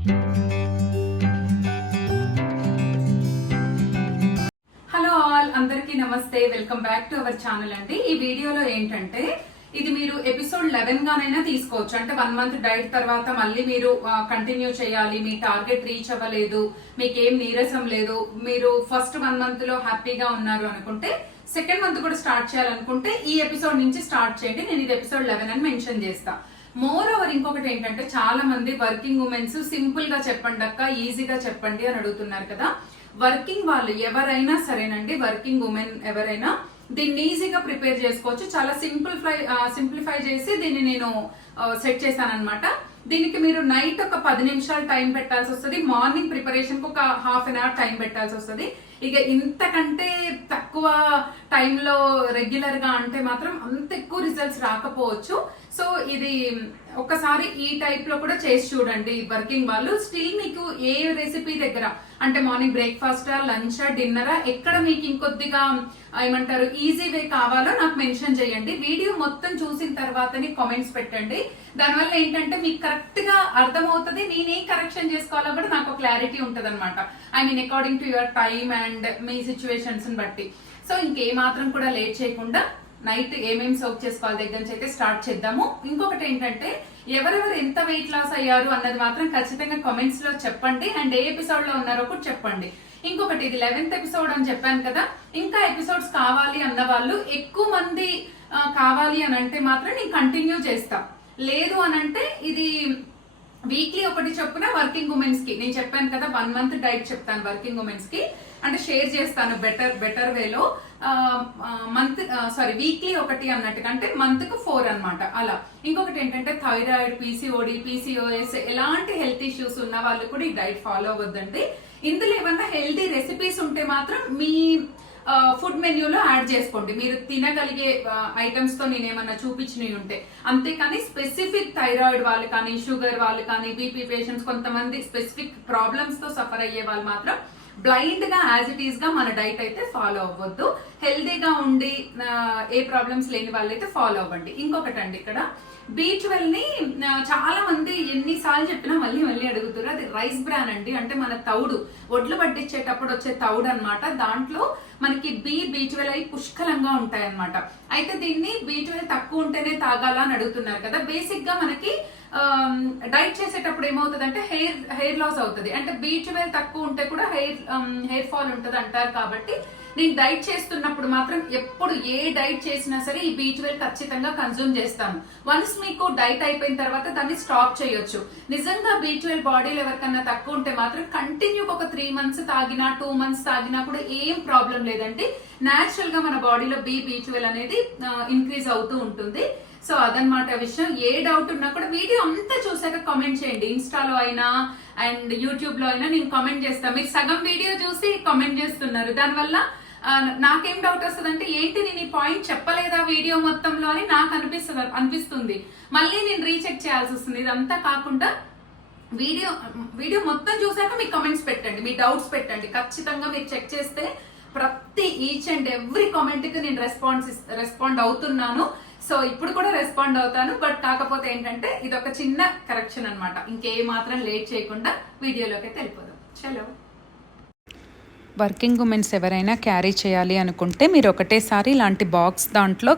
Hello all, అందరికీ నమస్తే. Welcome back to our channel అండి. ఈ వీడియోలో ఏంటంటే ఇది మీరు ఎపిసోడ్ 11 గానైనా తీసుకోవచ్చు. అంటే 1 మంత్ డైట్ తర్వాత మళ్ళీ మీరు కంటిన్యూ చేయాలి, మీ టార్గెట్ రీచ్ అవ్వలేదు, మీకేం నీరసం లేదు, మీరు ఫస్ట్ 1 మంత్ లో హ్యాపీగా ఉన్నారు అనుకుంటే సెకండ్ మంత్ కూడా స్టార్ట్ చేయాలనుకుంటే ఈ ఎపిసోడ్ నుంచి స్టార్ట్ చేయండి. నేను ఇది ఎపిసోడ్ 11 అని మెన్షన్ చేస్తా. మోర్ ఓవర్ ఇంకొకటి ఏంటంటే చాలా మంది వర్కింగ్ ఉమెన్స్ సింపుల్ గా చెప్పండి అక్క, ఈజీగా చెప్పండి అని అడుగుతున్నారు కదా. వర్కింగ్ వాళ్ళు ఎవరైనా సరేనండి, వర్కింగ్ ఉమెన్ ఎవరైనా దీన్ని ఈజీగా ప్రిపేర్ చేసుకోవచ్చు. చాలా సింప్లిఫై చేసి దీన్ని నేను సెట్ చేశాను అనమాట. దీనికి మీరు నైట్ ఒక 10 నిమిషాలు టైం పెట్టాల్సి వస్తుంది, మార్నింగ్ ప్రిపరేషన్ కు ఒక ½ అన్ అవర్ టైం పెట్టాల్సి వస్తుంది. ఇక ఇంతకంటే తక్కువ టైంలో రెగ్యులర్ గా అంటే మాత్రం అంత ఎక్కువ రిజల్ట్స్ రాకపోవచ్చు. సో ఇది ఒకసారి ఈ టైప్ లో కూడా చేసి చూడండి. వర్కింగ్ వాళ్ళు స్టిల్ మీకు ఏ రెసిపీ దగ్గర అంటే మార్నింగ్ బ్రేక్ఫాస్టా, లంచా, డిన్నరా, ఎక్కడ మీకు ఇంకొద్దిగా ఏమంటారు ఈజీ వే కావాలో నాకు మెన్షన్ చేయండి. వీడియో మొత్తం చూసిన తర్వాతని కామెంట్స్ పెట్టండి. దానివల్ల ఏంటంటే మీకు కరెక్ట్ గా అర్థమవుతుంది, నేనేం కరెక్షన్ చేసుకోవాలో కూడా నాకు క్లారిటీ ఉంటది అనమాట. I mean according to your time and me situations బట్టి. సో ఇంకేమాత్రం కూడా లేట్ చేయకుండా నైట్ ఏమేమి సోక్ చేసుకోవాలి దగ్గర నుంచి అయితే స్టార్ట్ చేద్దాము. ఇంకొకటి ఏంటంటే ఎవరెవరు ఎంత వెయిట్ లాస్ అయ్యారు అన్నది మాత్రం ఖచ్చితంగా కామెంట్స్ లో చెప్పండి. అండ్ ఏ ఎపిసోడ్ లో ఉన్నారో కూడా చెప్పండి. ఇంకొకటి ఇది 11th ఎపిసోడ్ అని చెప్పాను కదా, ఇంకా ఎపిసోడ్స్ కావాలి అన్న వాళ్ళు ఎక్కువ మంది కావాలి అని అంటే మాత్రం నేను కంటిన్యూ చేస్తా. లేదు అని అంటే ఇది వీక్లీ ఒకటి చొప్పున వర్కింగ్ ఉమెన్స్ కి నేను చెప్పాను కదా 1 మంత్ డైట్ చెప్తాను వర్కింగ్ ఉమెన్స్ కి, అంటే షేర్ చేస్తాను బెటర్ వేలో. వీక్లీ ఒకటి అన్నట్టుగా, అంటే మంత్ కు 4 అన్నమాట అలా. ఇంకొకటి ఏంటంటే థైరాయిడ్, పీసీఓడి, పీసీఓఎస్ ఎలాంటి హెల్త్ ఇష్యూస్ ఉన్న వాళ్ళు కూడా ఈ డైట్ ఫాలో అవ్వద్దండి. ఇందులో ఏమన్నా హెల్తీ రెసిపీస్ ఉంటే మాత్రం మీ ఫుడ్ మెన్యూలో యాడ్ చేసుకోండి, మీరు తినగలిగే ఐటమ్స్ తో నేనేమన్నా చూపించినవి ఉంటే. అంతేకాని స్పెసిఫిక్ థైరాయిడ్ వాళ్ళు కానీ, షుగర్ వాళ్ళు కానీ, బీపీ పేషెంట్స్, కొంతమంది స్పెసిఫిక్ ప్రాబ్లమ్స్ తో సఫర్ అయ్యే వాళ్ళు మాత్రం బ్లైండ్ గా యాజ్ ఇట్ ఈస్ గా మన డైట్ అయితే ఫాలో అవ్వద్దు. హెల్దీగా ఉండి ఏ ప్రాబ్లమ్స్ లేని వాళ్ళైతే ఫాలో అవ్వండి. ఇంకొకటి అండి, ఇక్కడ B12 ని చాలా మంది ఎన్నిసార్లు చెప్పినా మళ్ళీ మళ్ళీ అడుగుతారు. అది రైస్ బ్రాన్ అండి, అంటే మన తౌడు, ఒడ్లు పట్టించేటప్పుడు వచ్చే తౌడు అనమాట. దాంట్లో మనకి B12 అవి పుష్కలంగా ఉంటాయి అనమాట. అయితే దీన్ని B12 తక్కువ ఉంటేనే తాగాలా అని అడుగుతున్నారు కదా. బేసిక్ గా మనకి డైట్ చేసేటప్పుడు ఏమవుతుంది అంటే హెయిర్ లాస్ అవుతుంది, అంటే B12 తక్కువ ఉంటే కూడా హెయిర్ ఫాల్ ఉంటుంది అంటారు. కాబట్టి నేను డైట్ చేస్తున్నప్పుడు మాత్రం ఎప్పుడు ఏ డైట్ చేసినా సరే ఈ B12 ఖచ్చితంగా కన్జ్యూమ్ చేస్తాను. వన్స్ మీకు డైట్ అయిపోయిన తర్వాత దాన్ని స్టాప్ చేయొచ్చు. నిజంగా B12 బాడీలో ఎవరికన్నా తక్కువ ఉంటే మాత్రం కంటిన్యూ ఒక 3 మంత్స్ తాగినా 2 మంత్స్ తాగినా కూడా ఏం ప్రాబ్లం లేదండి. న్యాచురల్ గా మన బాడీలో B12 అనేది ఇంక్రీజ్ అవుతూ ఉంటుంది. సో అదనమాట విషయం. ఏ డౌట్ ఉన్నా కూడా వీడియో అంతా చూసాక కామెంట్ చేయండి. ఇన్స్టాలో అయినా అండ్ యూట్యూబ్ లో అయినా నేను కామెంట్ చేస్తాను. మీరు సగం వీడియో చూసి కామెంట్ చేస్తున్నారు, దానివల్ల నాకేం డౌట్ వస్తుంది అంటే ఏంటి నేను ఈ పాయింట్ చెప్పలేదా వీడియో మొత్తంలో అని నాకు అనిపిస్తుంది. మళ్ళీ నేను రీచెక్ చేయాల్సి వస్తుంది. ఇదంతా కాకుండా వీడియో మొత్తం చూసాక మీ కామెంట్స్ పెట్టండి, మీ డౌట్స్ పెట్టండి. ఖచ్చితంగా మీరు చెక్ చేస్తే ప్రతి ఈచ్ అండ్ ఎవ్రీ కామెంట్ కి నేను రెస్పాండ్ అవుతున్నాను. సో ఇప్పుడు కూడా రెస్పాండ్ అవుతాను. బట్ కాకపోతే ఏంటంటే ఇది ఒక చిన్న కరెక్షన్ అనమాట. ఇంకే మాత్రం లేట్ చేయకుండా వీడియోలోకి అయితే వెళ్ళిపోదాం. చలో. వర్కింగ్ ఉమెన్స్ ఎవరైనా క్యారీ చేయాలి అనుకుంటే మీరు ఒకటేసారి ఇలాంటి బాక్స్ దాంట్లో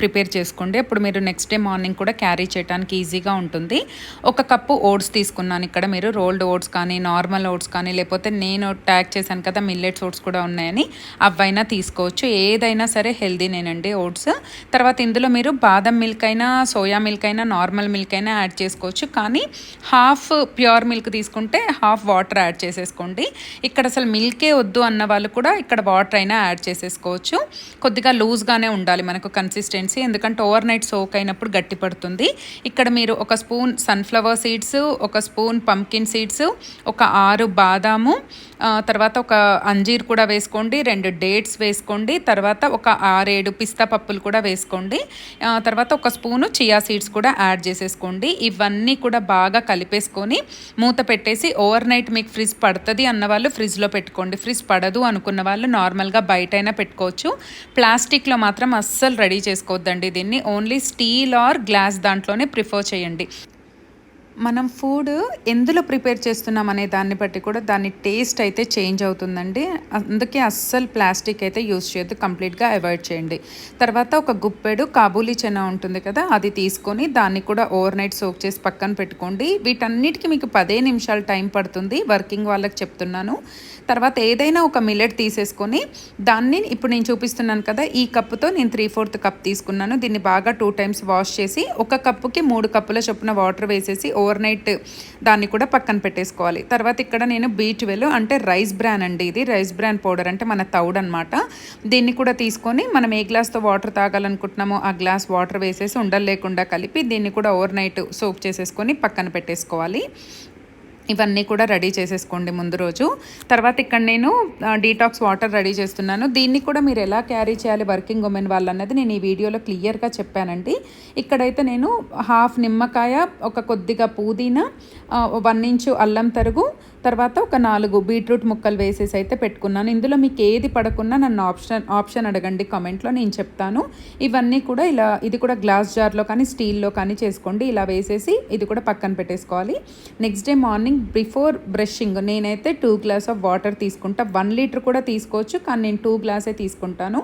ప్రిపేర్ చేసుకోండి. అప్పుడు మీరు నెక్స్ట్ డే మార్నింగ్ కూడా క్యారీ చేయడానికి ఈజీగా ఉంటుంది. 1 కప్పు ఓట్స్ తీసుకున్నాను. ఇక్కడ మీరు రోల్డ్ ఓట్స్ కానీ, నార్మల్ ఓట్స్ కానీ, లేకపోతే నేను ట్యాగ్ చేశాను కదా మిల్లెట్స్ ఓట్స్ కూడా ఉన్నాయని, అవైనా తీసుకోవచ్చు. ఏదైనా సరే హెల్దీనేనండి ఓట్స్. తర్వాత ఇందులో మీరు బాదం మిల్క్ అయినా, సోయా మిల్క్ అయినా, నార్మల్ మిల్క్ అయినా యాడ్ చేసుకోవచ్చు. కానీ హాఫ్ ప్యూర్ మిల్క్ తీసుకుంటే హాఫ్ వాటర్ యాడ్ చేసేసుకోండి. ఇక్కడ అసలు మిల్కే వద్దు అన్న వాళ్ళు కూడా ఇక్కడ వాటర్ అయినా యాడ్ చేసేసుకోవచ్చు. కొద్దిగా లూజ్గానే ఉండాలి మనకు కన్సిస్టెన్సీ, ఎందుకంటే ఓవర్ నైట్ సోక్ అయినప్పుడు గట్టి పడుతుంది. ఇక్కడ మీరు 1 spoon sunflower seeds, 1 spoon pumpkin seeds, ఒక 6 బాదాము, తర్వాత ఒక అంజీర్ కూడా వేసుకోండి, 2 డేట్స్ వేసుకోండి, తర్వాత ఒక 6-7 పిస్తా పప్పులు కూడా వేసుకోండి, తర్వాత 1 స్పూను చియా సీడ్స్ కూడా యాడ్ చేసేసుకోండి. ఇవన్నీ కూడా బాగా కలిపేసుకొని మూత పెట్టేసి ఓవర్ నైట్ మీకు ఫ్రిడ్జ్ పడుతుంది అన్న వాళ్ళు ఫ్రిడ్జ్లో పెట్టుకోండి. ఫ్రిడ్జ్ పడదు అనుకున్న వాళ్ళు నార్మల్గా బయట అయినా పెట్టుకోవచ్చు. ప్లాస్టిక్లో మాత్రం అస్సలు రెడీ చేసుకోవద్దండి దీన్ని. ఓన్లీ స్టీల్ ఆర్ గ్లాస్ దాంట్లోనే ప్రిఫర్ చేయండి. మనం ఫుడ్ ఎందులో ప్రిపేర్ చేస్తున్నాం అనే దాన్ని బట్టి కూడా దాని టేస్ట్ అయితే చేంజ్ అవుతుందండి. అందుకే అస్సలు ప్లాస్టిక్ అయితే యూస్ చేయొద్దు, కంప్లీట్గా అవాయిడ్ చేయండి. తర్వాత ఒక గుప్పెడు కాబూలీ చెనా ఉంటుంది కదా, అది తీసుకొని దాన్ని కూడా ఓవర్ నైట్ సోక్ చేసి పక్కన పెట్టుకోండి. వీటన్నిటికీ మీకు 10 నిమిషాలు టైం పడుతుంది, వర్కింగ్ వాళ్ళకి చెప్తున్నాను. తర్వాత ఏదైనా ఒక మిల్లెట్ తీసేసుకొని దాన్ని ఇప్పుడు నేను చూపిస్తున్నాను కదా, ఈ కప్పుతో నేను 3/4 కప్ తీసుకున్నాను. దీన్ని బాగా 2 టైమ్స్ వాష్ చేసి ఒక కప్పుకి 3 కప్పుల చొప్పున వాటర్ వేసేసి ఓవర్ నైట్ దాన్ని కూడా పక్కన పెట్టేసుకోవాలి. తర్వాత ఇక్కడ నేను B12 అంటే రైస్ బ్రాన్ అండి, ఇది రైస్ బ్రాన్ పౌడర్ అంటే మన తౌడ్ అనమాట. దీన్ని కూడా తీసుకొని మనం ఏ గ్లాస్తో వాటర్ తాగాలనుకుంటున్నామో ఆ గ్లాస్ వాటర్ వేసేసి ఉండలు లేకుండా కలిపి దీన్ని కూడా ఓవర్ నైట్ సోక్ చేసేసుకొని పక్కన పెట్టేసుకోవాలి. ఇవన్నీ కూడా రెడీ చేసేసుకోండి ముందు రోజు. తర్వాత ఇక్కడ నేను డీటాక్స్ వాటర్ రెడీ చేస్తున్నాను. దీన్ని కూడా మీరు ఎలా క్యారీ చేయాలి వర్కింగ్ ఉమెన్ వాళ్ళు అన్నది నేను ఈ వీడియోలో క్లియర్గా చెప్పానండి. ఇక్కడైతే నేను 1/2 నిమ్మకాయ, ఒక కొద్దిగా పుదీనా, 1 ఇంచు అల్లం తరుగు, తర్వాత ఒక 4 బీట్రూట్ ముక్కలు వేసేసి అయితే పెట్టుకున్నాను. ఇందులో మీకు ఏది పడకున్నా నన్ను ఆప్షన్ అడగండి కామెంట్లో, నేను చెప్తాను. ఇవన్నీ కూడా ఇలా, ఇది కూడా గ్లాస్ జార్లో కానీ స్టీల్లో కానీ చేసుకోండి. ఇలా వేసేసి ఇది కూడా పక్కన పెట్టేసుకోవాలి. Next day morning before brushing నేనైతే 2 గ్లాస్ ఆఫ్ వాటర్ తీసుకుంటా. 1 లీటర్ కూడా తీసుకోవచ్చు, కానీ నేను 2 గ్లాసే తీసుకుంటాను.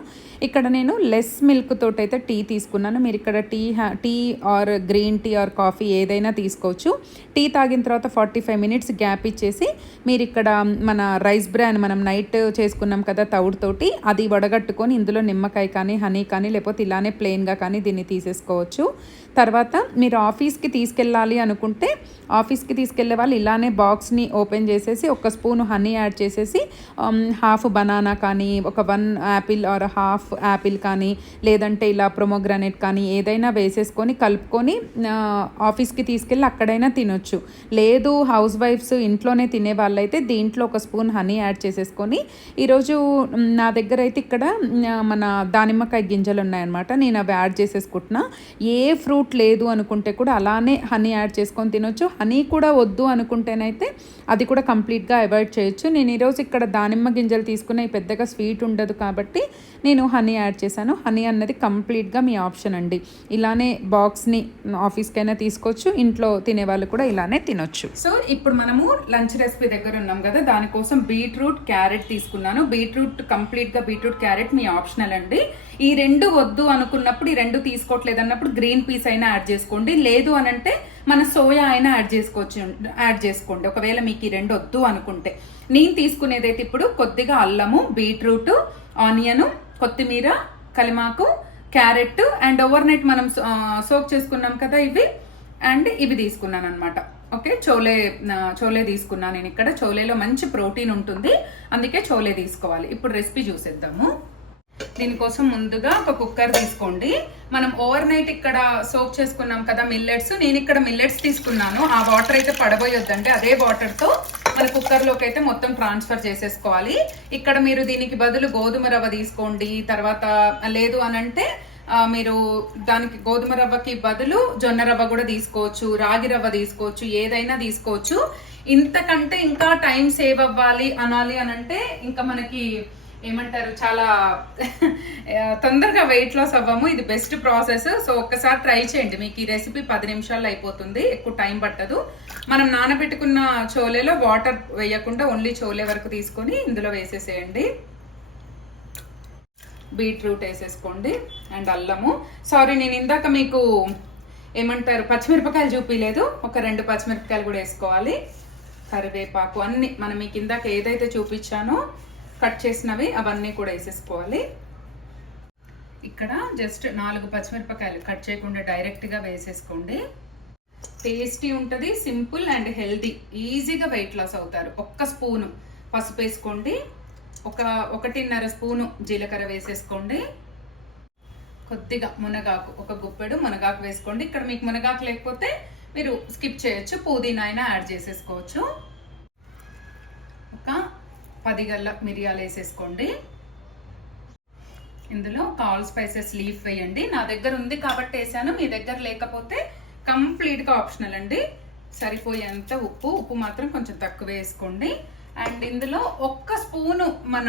ఇక్కడ నేను లెస్ మిల్క్ తోటి అయితే టీ తీసుకున్నాను. మీరు ఇక్కడ tea or green tea or coffee ఏదైనా తీసుకోవచ్చు. టీ తాగిన తర్వాత 45 మినిట్స్ గ్యాప్ ఇచ్చేసి మీరు ఇక్కడ మన రైస్ బ్రాన్ మనం నైట్ చేసుకున్నాం కదా తౌడు తోటి, అది వడగట్టుకొని ఇందులో నిమ్మకాయ కానీ హనీ కానీ లేకపోతే ఇలానే ప్లెయిన్గా కానీ దీన్ని తీసేసుకోవచ్చు. తర్వాత మీరు ఆఫీస్కి తీసుకెళ్ళాలి అనుకుంటే ఆఫీస్కి తీసుకెళ్లే వాళ్ళు ఇలానే బాక్స్ని ఓపెన్ చేసేసి 1 స్పూన్ హనీ యాడ్ చేసేసి 1/2 బనానా కానీ, ఒక 1 యాపిల్ ఆర్ 1/2 యాపిల్ కానీ, లేదంటే ఇలా ప్రొమోగ్రానేట్ కానీ ఏదైనా వేసేసుకొని కలుపుకొని ఆఫీస్కి తీసుకెళ్ళి అక్కడైనా తినొచ్చు. లేదు హౌస్ వైఫ్స్ ఇంట్లోనే తినే వాళ్ళైతే దీంట్లో 1 స్పూన్ హనీ యాడ్ చేసేసుకొని, ఈరోజు నా దగ్గర అయితే ఇక్కడ మన దానిమ్మకాయ గింజలు ఉన్నాయన్నమాట, నేను అవి యాడ్ చేసేసుకుంటున్నా. ఏ ఫ్రూట్ లేదు అనుకుంటే కూడా అలానే హనీ యాడ్ చేసుకొని తినొచ్చు. హనీ కూడా వద్దు అనుకుంటేనైతే అది కూడా కంప్లీట్గా అవాయిడ్ చేయొచ్చు. నేను ఈరోజు ఇక్కడ దానిమ్మ గింజలు తీసుకున్న పెద్దగా స్వీట్ ఉండదు కాబట్టి నేను హనీ యాడ్ చేశాను. హనీ అన్నది కంప్లీట్గా మీ ఆప్షన్ అండి. ఇలానే బాక్స్ని ఆఫీస్కైనా తీసుకోవచ్చు, ఇంట్లో తినేవాళ్ళు కూడా ఇలానే తినొచ్చు. సో ఇప్పుడు మనము లంచ్ రెసిపీ దగ్గర ఉన్నాం కదా, దానికోసం బీట్రూట్ క్యారెట్ తీసుకున్నాను. బీట్రూట్ కంప్లీట్గా బీట్రూట్ క్యారెట్ మీ ఆప్షనల్ అండి. ఈ 2 వద్దు అనుకున్నప్పుడు, ఈ 2 తీసుకోవట్లేదు అన్నప్పుడు గ్రీన్ పీస్ అయినా యాడ్ చేసుకోండి. లేదు అనంటే మన సోయా అయినా యాడ్ చేసుకోండి ఒకవేళ మీకు ఈ 2 వద్దు అనుకుంటే. నేను తీసుకునేదైతే ఇప్పుడు కొద్దిగా అల్లము, బీట్రూట్, ఆనియన్, కొత్తిమీర, కలిమాకు, క్యారెట్ అండ్ ఓవర్ నైట్ మనం సోక్ చేసుకున్నాం కదా ఇవి తీసుకున్నాను అనమాట. ఓకే, చోలే తీసుకున్నాను నేను. ఇక్కడ చోలేలో మంచి ప్రోటీన్ ఉంటుంది, అందుకే చోలే తీసుకోవాలి. ఇప్పుడు రెసిపీ చూసేద్దాము. దీనికోసం ముందుగా ఒక కుక్కర్ తీసుకోండి. మనం ఓవర్ నైట్ ఇక్కడ సోక్ చేసుకున్నాం కదా మిల్లెట్స్, నేను ఇక్కడ మిల్లెట్స్ తీసుకున్నాను. ఆ వాటర్ అయితే పడబోయొద్దండి, అదే వాటర్తో మన కుక్కర్లోకి అయితే మొత్తం ట్రాన్స్ఫర్ చేసేసుకోవాలి. ఇక్కడ మీరు దీనికి బదులు గోధుమ రవ్వ తీసుకోండి. తర్వాత లేదు అనంటే మీరు దానికి గోధుమ రవ్వకి బదులు జొన్న రవ్వ కూడా తీసుకోవచ్చు, రాగి రవ్వ తీసుకోవచ్చు, ఏదైనా తీసుకోవచ్చు. ఇంతకంటే ఇంకా టైం సేవ్ అవ్వాలి అనాలి అనంటే ఇంకా మనకి ఏమంటారు, చాలా తొందరగా వెయిట్ లాస్ అవ్వము. ఇది బెస్ట్ ప్రాసెస్. సో ఒక్కసారి ట్రై చేయండి, మీకు ఈ రెసిపీ 10 నిమిషాల్లో అయిపోతుంది, ఎక్కువ టైం పట్టదు. మనం నానబెట్టుకున్న చోలేలో వాటర్ వేయకుండా ఓన్లీ చోలే వరకు తీసుకొని ఇందులో వేసేసేయండి. బీట్రూట్ వేసేసుకోండి అండ్ అల్లము. సారీ, నేను ఇందాక మీకు ఏమంటారు పచ్చిమిరపకాయలు చూపించలేదు, ఒక 2 పచ్చిమిరపకాయలు కూడా వేసుకోవాలి. కరివేపాకు, అన్ని మనం మీకు ఇందాక ఏదైతే చూపించానో కట్ చేసినవి అవన్నీ కూడా వేసేసుకోవాలి. ఇక్కడ జస్ట్ 4 పచ్చిమిరపకాయలు కట్ చేయకుండా డైరెక్ట్గా వేసేసుకోండి. టేస్టీ ఉంటుంది, సింపుల్ అండ్ హెల్తీ, ఈజీగా వెయిట్ లాస్ అవుతారు. 1 స్పూను పసుపు వేసుకోండి, 1.5 స్పూను జీలకర్ర వేసేసుకోండి, కొద్దిగా మునగాకు, 1 గుప్పెడు మునగాకు వేసుకోండి. ఇక్కడ మీకు మునగాకు లేకపోతే మీరు స్కిప్ చేయొచ్చు, పుదీనా అయినా యాడ్ చేసేసుకోవచ్చు. ఒక 10 గల్ల మిరియాలు వేసేసుకోండి. ఇందులో ఆల్ స్పైసెస్ లీఫ్ వేయండి. నా దగ్గర ఉంది కాబట్టి వేసాను, మీ దగ్గర లేకపోతే కంప్లీట్గా ఆప్షనల్ అండి. సరిపోయేంత ఉప్పు మాత్రం కొంచెం తక్కువ వేసుకోండి. అండ్ ఇందులో 1 స్పూను మన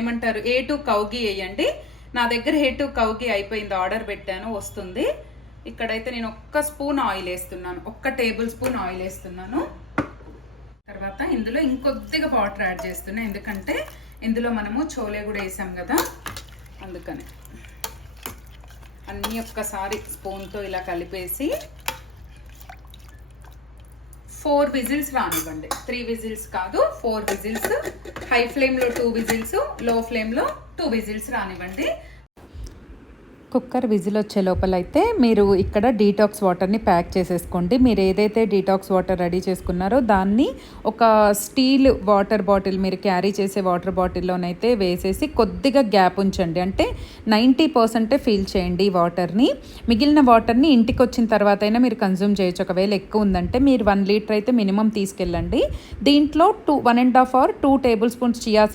ఏమంటారు A2 కౌ ఘీ వేయండి. నా దగ్గర A2 కౌ ఘీ అయిపోయింది, ఆర్డర్ పెట్టాను, వస్తుంది. ఇక్కడైతే నేను ఒక్క స్పూన్ ఆయిల్ వేస్తున్నాను, ఒక్క టేబుల్ స్పూన్ ఆయిల్ వేస్తున్నాను. తర్వాత ఇందులో ఇంకొద్దిగా వాటర్ యాడ్ చేస్తున్నా, ఎందుకంటే ఇందులో మనము చోలే కూడా వేసాం కదా, అందుకని అన్నీ ఒక్కసారి స్పూన్తో ఇలా కలిపేసి 4 విజిల్స్ రానివ్వండి. 3 విజిల్స్ కాదు, 4 విజిల్స్. హై ఫ్లేమ్లో 2 విజిల్స్, లో ఫ్లేమ్లో 2 విజిల్స్ రానివ్వండి. కుక్కర్ విజిల్ వచ్చే లోపల అయితే మీరు ఇక్కడ డీటాక్స్ వాటర్ని ప్యాక్ చేసేసుకోండి. మీరు ఏదైతే డీటాక్స్ వాటర్ రెడీ చేసుకున్నారో దాన్ని ఒక స్టీల్ వాటర్ బాటిల్, మీరు క్యారీ చేసే వాటర్ బాటిల్లోనైతే వేసేసి కొద్దిగా గ్యాప్ ఉంచండి. అంటే 90% ఫిల్ చేయండి వాటర్ని. మిగిలిన వాటర్ని ఇంటికి వచ్చిన తర్వాత అయినా మీరు కన్జ్యూమ్ చేయొచ్చు. ఒకవేళ ఎక్కువ ఉందంటే మీరు 1 లీటర్ అయితే మినిమం తీసుకెళ్ళండి. దీంట్లో 1.5 or 2 table spoons chia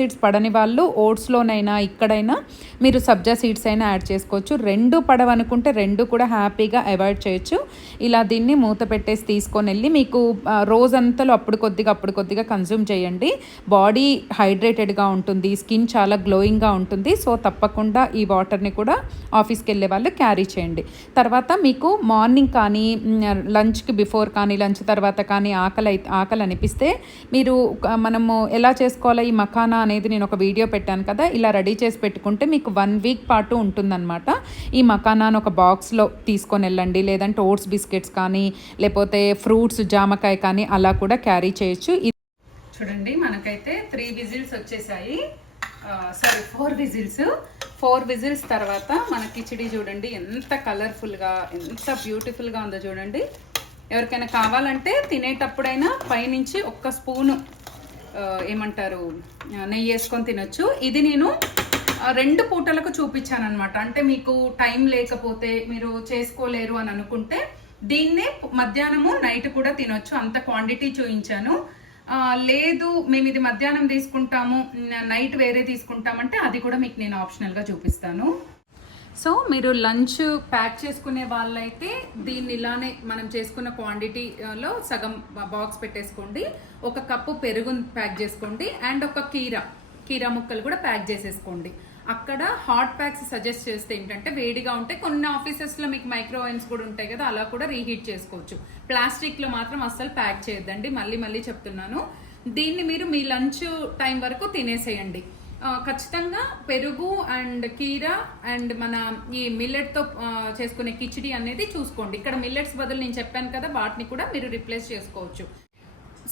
seeds పడని వాళ్ళు ఓట్స్లోనైనా ఇక్కడైనా మీరు సబ్జా సీడ్స్ అయినా యాడ్ చేసుకోవచ్చు. 2 పడవనుకుంటే 2 కూడా హ్యాపీగా అవాయిడ్ చేయొచ్చు. ఇలా దీన్ని మూత పెట్టేసి తీసుకొని వెళ్ళి మీకు రోజంతలో అప్పుడు కొద్దిగా కన్జ్యూమ్ చేయండి. బాడీ హైడ్రేటెడ్గా ఉంటుంది, స్కిన్ చాలా గ్లోయింగ్గా ఉంటుంది. సో తప్పకుండా ఈ వాటర్ని కూడా ఆఫీస్కి వెళ్ళే వాళ్ళు క్యారీ చేయండి. తర్వాత మీకు మార్నింగ్ కానీ లంచ్కి బిఫోర్ కానీ లంచ్ తర్వాత కానీ ఆకలి అనిపిస్తే మీరు మనము ఎలా చేసుకోవాలో ఈ మఖానా అనేది నేను ఒక వీడియో పెట్టాను కదా, ఇలా రెడీ చేసి పెట్టుకుంటే మీకు 1 వీక్ పాటు ఉంటుందన్నమాట. ఈ మఖానాను ఒక బాక్స్లో తీసుకొని వెళ్ళండి, లేదంటే ఓట్స్ బిస్కెట్స్ కానీ లేకపోతే ఫ్రూట్స్ జామకాయ కానీ అలా కూడా క్యారీ చేయొచ్చు. చూడండి మనకైతే 3 విజిల్స్ వచ్చేసాయి, సారీ 4 విజిల్స్. 4 విజిల్స్ తర్వాత మన కిచిడి చూడండి ఎంత కలర్ఫుల్గా, ఎంత బ్యూటిఫుల్గా ఉందో చూడండి. ఎవరికైనా కావాలంటే తినేటప్పుడైనా పైనుంచి ఒక్క స్పూను ఏమంటారు నెయ్యి వేసుకొని తినొచ్చు. ఇది నేను 2 పూటలకు చూపించాను అనమాట. అంటే మీకు టైం లేకపోతే మీరు చేసుకోలేరు అని అనుకుంటే దీన్నే మధ్యాహ్నము నైట్ కూడా తినొచ్చు, అంత క్వాంటిటీ చూపించాను. లేదు మేము ఇది మధ్యాహ్నం తీసుకుంటాము నైట్ వేరే తీసుకుంటామంటే అది కూడా మీకు నేను ఆప్షనల్గా చూపిస్తాను. సో మీరు లంచ్ ప్యాక్ చేసుకునే వాళ్ళైతే దీన్ని ఇలానే మనం చేసుకున్న క్వాంటిటీలో సగం బాక్స్ పెట్టేసుకోండి. 1 కప్పు పెరుగు ప్యాక్ చేసుకోండి అండ్ ఒక కీరా ముక్కలు కూడా ప్యాక్ చేసేసుకోండి. అక్కడ హాట్ ప్యాక్స్ సజెస్ట్ చేస్తే ఏంటంటే వేడిగా ఉంటే కొన్ని ఆఫీసెస్లో మీకు మైక్రోవేవ్స్ కూడా ఉంటాయి కదా, అలా కూడా రీహీట్ చేసుకోవచ్చు. ప్లాస్టిక్లో మాత్రం అస్సలు ప్యాక్ చేయొద్దండి, మళ్ళీ చెప్తున్నాను. దీన్ని మీరు మీ లంచ్ టైం వరకు తినేసేయండి. ఖచ్చితంగా పెరుగు అండ్ కీరా అండ్ మన ఈ మిల్లెట్తో చేసుకునే కిచిడి అనేది చూసుకోండి. ఇక్కడ మిల్లెట్స్ బదులు నేను చెప్పాను కదా, వాటిని కూడా మీరు రిప్లేస్ చేసుకోవచ్చు.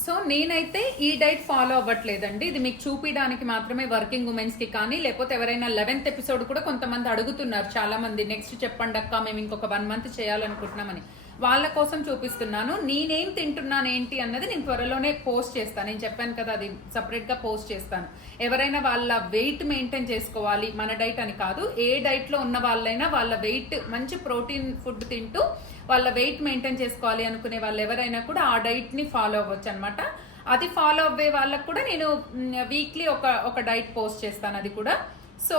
సో నేనైతే ఈ డైట్ ఫాలో అవ్వట్లేదండి, ఇది మీకు చూపించడానికి మాత్రమే. వర్కింగ్ ఉమెన్స్కి కానీ లేకపోతే ఎవరైనా 11th ఎపిసోడ్ కూడా కొంతమంది అడుగుతున్నారు చాలా మంది, నెక్స్ట్ చెప్పండి అక్క మేము ఇంకొక 1 month చేయాలనుకుంటున్నామని, వాళ్ళ కోసం చూపిస్తున్నాను. నేనేం తింటున్నాను ఏంటి అన్నది నేను త్వరలోనే పోస్ట్ చేస్తాను. నేను చెప్పాను కదా, అది సపరేట్గా పోస్ట్ చేస్తాను. ఎవరైనా వాళ్ళ వెయిట్ మెయింటైన్ చేసుకోవాలి, మన డైట్ అని కాదు, ఏ డైట్లో ఉన్న వాళ్ళైనా వాళ్ళ వెయిట్ మంచి ప్రోటీన్ ఫుడ్ తింటూ వాళ్ళ వెయిట్ మెయింటైన్ చేసుకోవాలి అనుకునే వాళ్ళు ఎవరైనా కూడా ఆ డైట్ని ఫాలో అవ్వచ్చు అనమాట. అది ఫాలో అవ్వే వాళ్ళకు కూడా నేను వీక్లీ ఒక డైట్ పోస్ట్ చేస్తాను, అది కూడా. సో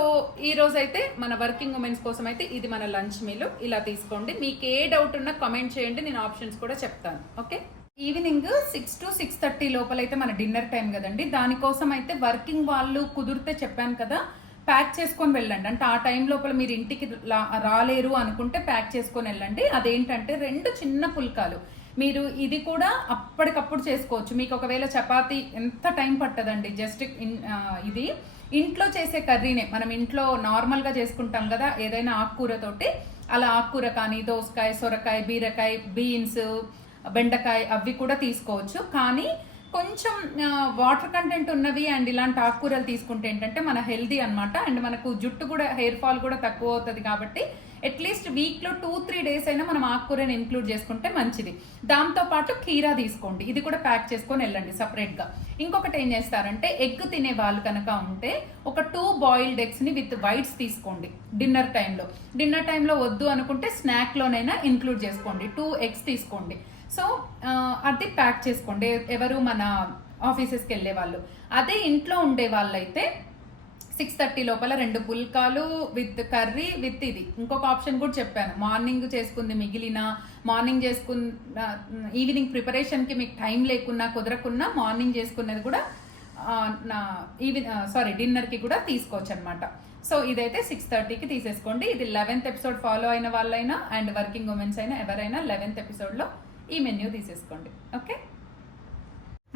ఈ రోజు అయితే మన వర్కింగ్ ఉమెన్స్ కోసం అయితే ఇది మన లంచ్ మీల్, ఇలా తీసుకోండి. మీకు ఏ డౌట్ ఉన్నా కమెంట్ చేయండి, నేను ఆప్షన్స్ కూడా చెప్తాను. ఓకే, ఈవినింగ్ 6 to 6:30 లోపలైతే మన డిన్నర్ టైం కదండి. దానికోసం అయితే వర్కింగ్ వాళ్ళు కుదిరితే చెప్పాను కదా ప్యాక్ చేసుకొని వెళ్ళండి. అంటే ఆ టైం లోపల మీరు ఇంటికి రాలేరు అనుకుంటే ప్యాక్ చేసుకొని వెళ్ళండి. అదేంటంటే 2 చిన్న పుల్కాలు, మీరు ఇది కూడా అప్పటికప్పుడు చేసుకోవచ్చు. మీకు ఒకవేళ చపాతీ ఎంత టైం పట్టదండి, జస్ట్ ఇది ఇంట్లో చేసే కర్రీనే. మనం ఇంట్లో నార్మల్గా చేసుకుంటాం కదా ఏదైనా ఆకుకూరతోటి, అలా ఆకుకూర కానీ దోసకాయ, సొరకాయ, బీరకాయ, బీన్స్, బెండకాయ అవి కూడా తీసుకోవచ్చు. కానీ కొంచెం వాటర్ కంటెంట్ ఉన్నవి అండ్ ఇలాంటి ఆకుకూరలు తీసుకుంటే ఏంటంటే మన హెల్దీ అనమాట. అండ్ మనకు జుట్టు కూడా, హెయిర్ ఫాల్ కూడా తక్కువ అవుతుంది. కాబట్టి అట్లీస్ట్ వీక్లో 2-3 days అయినా మనం ఆకుకూరని ఇంక్లూడ్ చేసుకుంటే మంచిది. దాంతోపాటు కీరా తీసుకోండి, ఇది కూడా ప్యాక్ చేసుకొని వెళ్ళండి సపరేట్గా. ఇంకొకటి ఏం చేస్తారంటే ఎగ్ తినే వాళ్ళు కనుక ఉంటే ఒక 2 బాయిల్డ్ ఎగ్స్ని విత్ వైట్స్ తీసుకోండి డిన్నర్ టైంలో. వద్దు అనుకుంటే స్నాక్లోనైనా ఇంక్లూడ్ చేసుకోండి. 2 eggs తీసుకోండి. సో అది ప్యాక్ చేసుకోండి ఎవరు మన ఆఫీసెస్కి వెళ్ళే వాళ్ళు. అదే ఇంట్లో ఉండే వాళ్ళైతే 6:30 లోపల 2 పుల్కాలు విత్ కర్రీ విత్ ఇది. ఇంకొక ఆప్షన్ కూడా చెప్పాను, మార్నింగ్ చేసుకుంది మిగిలిన, మార్నింగ్ ఈవినింగ్ ప్రిపరేషన్కి మీకు టైం లేకున్నా కుదరకున్నా మార్నింగ్ చేసుకున్నది కూడా నా డిన్నర్కి కూడా తీసుకోవచ్చు అనమాట. సో ఇదైతే 6:30కి తీసేసుకోండి. ఇది 11th ఎపిసోడ్ ఫాలో అయిన వాళ్ళైనా అండ్ వర్కింగ్ ఉమెన్స్ అయినా ఎవరైనా 11th ఎపిసోడ్లో ఈ మెన్యూ తీసేసుకోండి. ఓకే,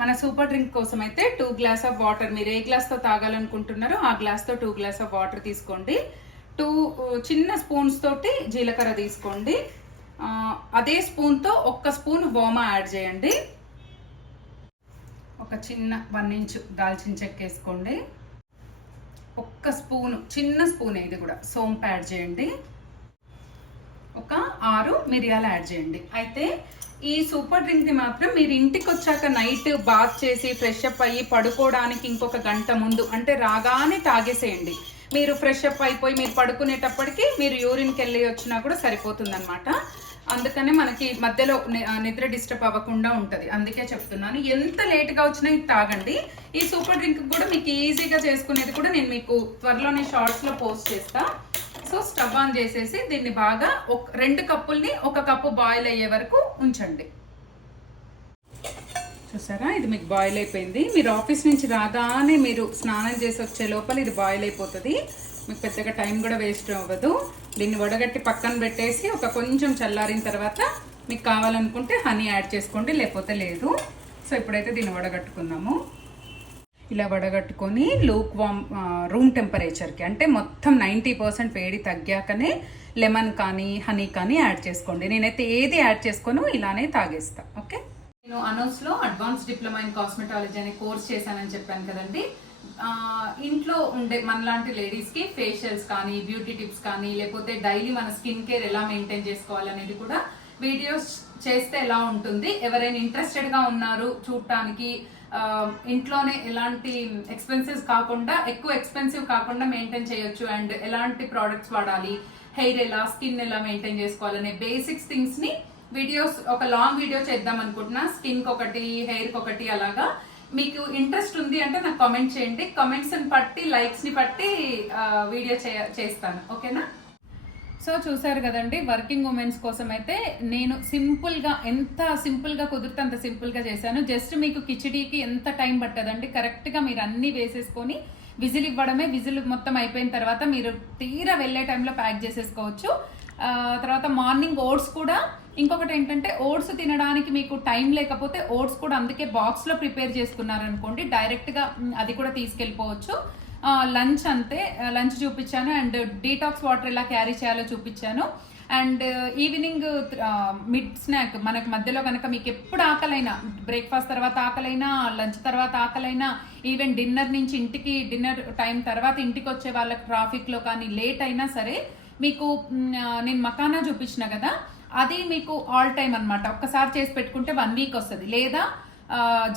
మన సూపర్ డ్రింక్ కోసం అయితే 2 గ్లాస్ ఆఫ్ వాటర్, మీరు ఏ గ్లాస్తో తాగాలనుకుంటున్నారో ఆ గ్లాస్తో 2 గ్లాస్ ఆఫ్ వాటర్ తీసుకోండి. 2 చిన్న స్పూన్స్ తోటి జీలకర్ర తీసుకోండి. అదే స్పూన్తో 1 స్పూన్ వోమా యాడ్ చేయండి. ఒక చిన్న 1 ఇంచ్ దాల్చిన చెక్క వేసుకోండి. 1 స్పూను, చిన్న స్పూన్ ఇది కూడా సోంపు యాడ్ చేయండి. ఒక 6 మిరియాలు యాడ్ చేయండి. అయితే ఈ సూపర్ డ్రింక్ని మాత్రం మీరు ఇంటికి వచ్చాక నైట్ బాత్ చేసి ఫ్రెష్ అప్ అయ్యి పడుకోవడానికి ఇంకొక గంట ముందు, అంటే రాగానే తాగేసేయండి. మీరు ఫ్రెష్ అప్ అయిపోయి మీరు పడుకునేటప్పటికి మీరు యూరిన్కి వెళ్ళి వచ్చినా కూడా సరిపోతుంది అనమాట. అందుకనే మనకి మధ్యలో నిద్ర డిస్టర్బ్ అవ్వకుండా ఉంటుంది. అందుకే చెప్తున్నాను, ఎంత లేట్గా వచ్చినా ఇది తాగండి. ఈ సూపర్ డ్రింక్ కూడా మీకు ఈజీగా చేసుకునేది కూడా నేను మీకు త్వరలోనే షార్ట్స్లో పోస్ట్ చేస్తా. సో స్టవ్ ఆన్ చేసేసి దీన్ని బాగా 2 కప్పుల్ని 1 కప్పు బాయిల్ అయ్యే వరకు ఉంచండి. చూసారా, ఇది మీకు బాయిల్ అయిపోయింది. మీరు ఆఫీస్ నుంచి రాగానే మీరు స్నానం చేసి వచ్చే లోపల ఇది బాయిల్ అయిపోతుంది. మీకు పెద్దగా టైం కూడా వేస్ట్ అవ్వదు. దీన్ని వడగట్టి పక్కన పెట్టేసి కొంచెం చల్లారిన తర్వాత మీకు కావాలనుకుంటే హనీ యాడ్ చేసుకోండి, లేకపోతే లేదు. సో ఇప్పుడైతే దీన్ని వడగట్టుకుందాము. ఇలా వడగట్టుకొని లూక్ వామ్ రూమ్ టెంపరేచర్కి, అంటే మొత్తం 90% వేడి తగ్గాకనే లెమన్ కానీ హనీ కానీ యాడ్ చేసుకోండి. నేనైతే ఏది యాడ్ చేసుకోను, ఇలానే తాగేస్తా. ఓకే, నేను అనౌన్స్లో అడ్వాన్స్ డిప్లొమా ఇన్ కాస్మెటాలజీ అనే కోర్స్ చేశానని చెప్పాను కదండి. ఇంట్లో ఉండే మనలాంటి లేడీస్కి ఫేషియల్స్ కానీ బ్యూటీ టిప్స్ కానీ లేకపోతే డైలీ మన స్కిన్ కేర్ ఎలా మెయింటైన్ చేసుకోవాలనేది కూడా వీడియోస్ చేస్తే ఎలా ఉంటుంది, ఎవరైనా ఇంట్రెస్టెడ్గా ఉన్నారు చూడటానికి, ఇంట్లోనే ఎలాంటి ఎక్స్పెన్సివ్స్ కాకుండా, ఎక్కువ ఎక్స్పెన్సివ్ కాకుండా మెయింటైన్ చేయొచ్చు, అండ్ ఎలాంటి ప్రోడక్ట్స్ వాడాలి, హెయిర్ ఎలా, స్కిన్ ఎలా మెయింటైన్ చేసుకోవాలనే బేసిక్స్ థింగ్స్ని వీడియోస్, ఒక లాంగ్ వీడియో చేద్దాం అనుకుంటున్నా. స్కిన్కి ఒకటి, హెయిర్కి ఒకటి, అలాగా. మీకు ఇంట్రెస్ట్ ఉంది అంటే నాకు కామెంట్ చేయండి. కామెంట్స్ని బట్టి, లైక్స్ని బట్టి వీడియో చేస్తాను. ఓకేనా? సో చూసారు కదండి, వర్కింగ్ ఉమెన్స్ కోసం అయితే నేను సింపుల్గా, ఎంత సింపుల్గా కుదిరితే అంత సింపుల్గా చేశాను. జస్ట్ మీకు కిచిడీకి ఎంత టైం పట్టదండి, కరెక్ట్గా మీరు అన్నీ వేసేసుకొని విజిల్ ఇవ్వడమే. విజిల్ మొత్తం అయిపోయిన తర్వాత మీరు తీరా వెళ్ళే టైంలో ప్యాక్ చేసేసుకోవచ్చు. తర్వాత మార్నింగ్ ఓట్స్ కూడా, ఇంకొకటి ఏంటంటే ఓట్స్ తినడానికి మీకు టైం లేకపోతే ఓట్స్ కూడా అందుకే బాక్స్లో ప్రిపేర్ చేసుకున్నారనుకోండి, డైరెక్ట్గా అది కూడా తీసుకెళ్ళిపోవచ్చు. లంచ్ అంతే, లంచ్ చూపించాను, అండ్ డీటాక్స్ వాటర్ ఎలా క్యారీ చేయాలో చూపించాను. అండ్ ఈవినింగ్ మిడ్ స్నాక్, మనకు మధ్యలో కనుక మీకు ఎప్పుడు ఆకలైనా, బ్రేక్ఫాస్ట్ తర్వాత ఆకలైనా, లంచ్ తర్వాత ఆకలైనా, ఈవెన్ డిన్నర్ నుంచి ఇంటికి, డిన్నర్ టైం తర్వాత ఇంటికి వచ్చే వాళ్ళకి ట్రాఫిక్లో కానీ లేట్ అయినా సరే, మీకు నేను మకానా చూపించిన కదా, అది మీకు ఆల్ టైమ్ అనమాట. ఒక్కసారి చేసి పెట్టుకుంటే 1 వీక్ వస్తుంది. లేదా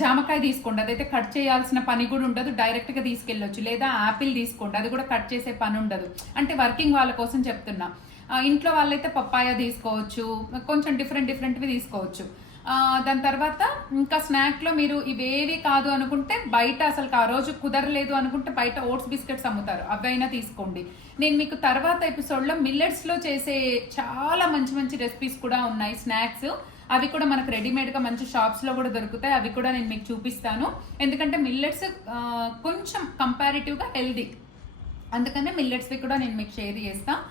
జామకాయ తీసుకోండి, అదైతే కట్ చేయాల్సిన పని కూడా ఉండదు, డైరెక్ట్గా తీసుకెళ్ళొచ్చు. లేదా యాపిల్ తీసుకోండి, అది కూడా కట్ చేసే పని ఉండదు. అంటే వర్కింగ్ వాళ్ళ కోసం చెప్తున్నా. ఇంట్లో వాళ్ళైతే పప్పాయ తీసుకోవచ్చు, కొంచెం డిఫరెంట్వి తీసుకోవచ్చు. దాని తర్వాత ఇంకా స్నాక్లో మీరు ఇవేవి కాదు అనుకుంటే బయట, అసలు ఆ రోజు కుదరలేదు అనుకుంటే బయట ఓట్స్ బిస్కెట్స్ అమ్ముతారు, అవైనా తీసుకోండి. నేను మీకు తర్వాత ఎపిసోడ్లో మిల్లెట్స్లో చేసే చాలా మంచి రెసిపీస్ కూడా ఉన్నాయి, స్నాక్స్. అవి కూడా మనకు రెడీమేడ్గా మంచి షాప్స్లో కూడా దొరుకుతాయి. అవి కూడా నేను మీకు చూపిస్తాను. ఎందుకంటే మిల్లెట్స్ కొంచెం కంపారిటివ్గా హెల్దీ, అందుకనే మిల్లెట్స్వి కూడా నేను మీకు షేర్ చేస్తాను.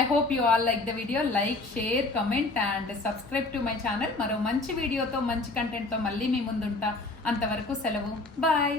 I hope you all like the video. Like, share, comment and subscribe to my channel. మరో మంచి వీడియోతో, మంచి కంటెంట్తో మళ్ళీ మీ ముందుంటా. అంతవరకు సెలవు. బాయ్.